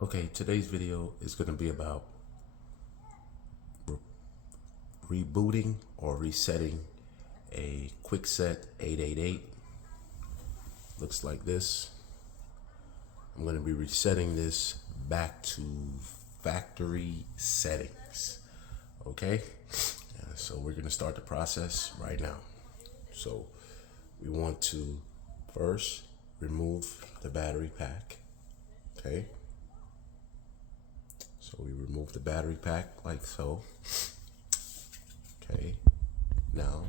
Okay, today's video is going to be about rebooting or resetting a Kwikset 888. Looks like this. I'm going to be resetting this back to factory settings. Okay, so we're going to start the process right now. So we want to first remove the battery pack. Okay. So we remove the battery pack like so. Okay, now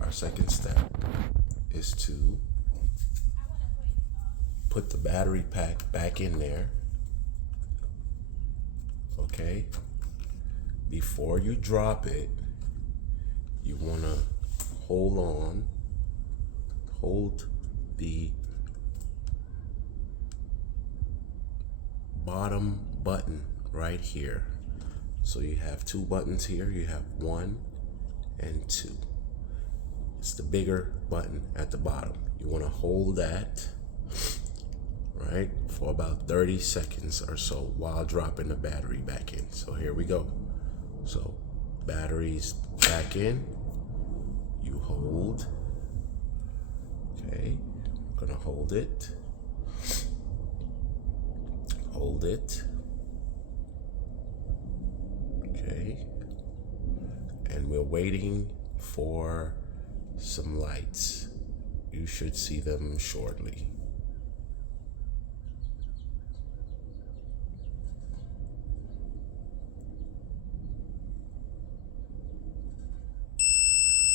our second step is to put the battery pack back in there. Okay, before you drop it, you want to hold the bottom button right here. So you have two buttons here. You have 1 and 2. It's the bigger button at the bottom. You want to hold that right for about 30 seconds or so while dropping the battery back in. So here we go. So batteries back in. You hold. Okay, I'm gonna hold it. Hold it. Okay, and we're waiting for some lights. You should see them shortly.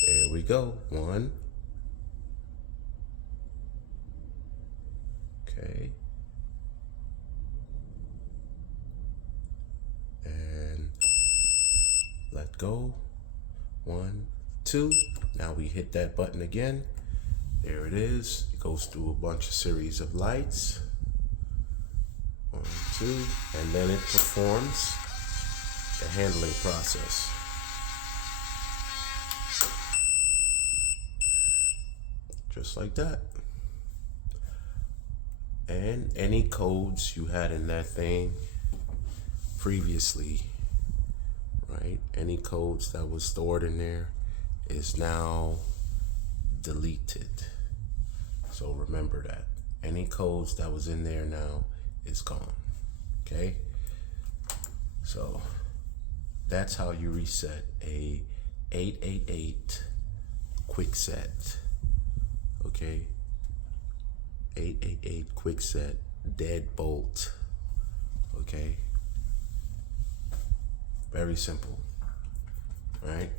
There we go. 1. Okay. Let go. 1, 2. Now we hit that button again. There it is. It goes through a bunch of series of lights. 1, 2, and then it performs the handling process. Just like that. And any codes you had in that thing previously, right? Any codes that was stored in there is now deleted. So remember that. Any codes that was in there now is gone. Okay? So that's how you reset a 888 Kwikset. Okay? 888 Kwikset Deadbolt. Okay? Very simple, right?